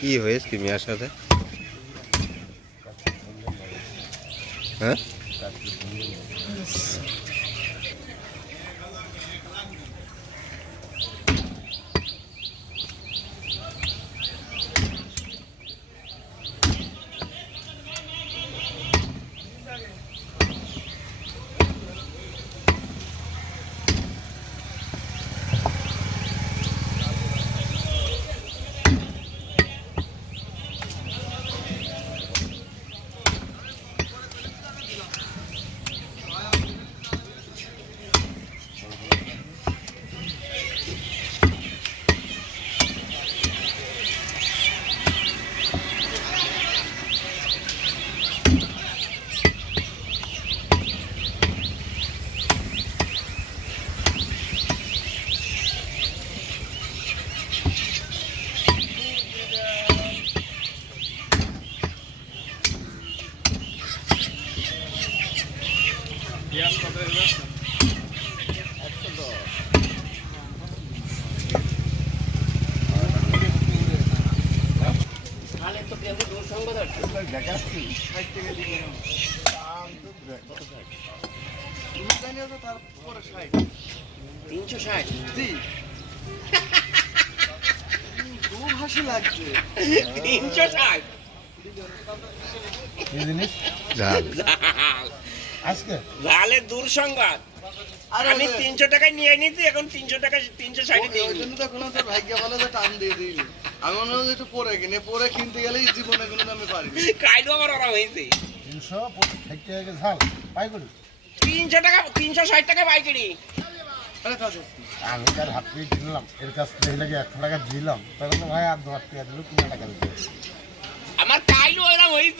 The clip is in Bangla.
কি হয়েছে কি মিয়ার সাথে? হ্যাঁ, জালে দূর সংবাদ। আমি 300 টাকায় নিয়ে নিছি, এখন 300 টাকা 360 দিয়ে দিই। ভাগ্য ভালো যে টান দিয়ে দিই। আমি মনে হয় একটু পরে কিনে পরে কিনতে গেলে জীবনে কোনো আমি পারি কাইলো আমার ওরা হয়েছে 360 টাকা ঝাল পাই করি 300 টাকা 360 টাকা পাইকারি। আমি তার হাত দিয়ে কিনলাম, এর কাছ থেকে লাগে 100 টাকা দিলাম, তখন তো ভাই আর 10 টাকা দিল 3 টাকা দিতে। আমার কাইলো ওরা হয়েছে।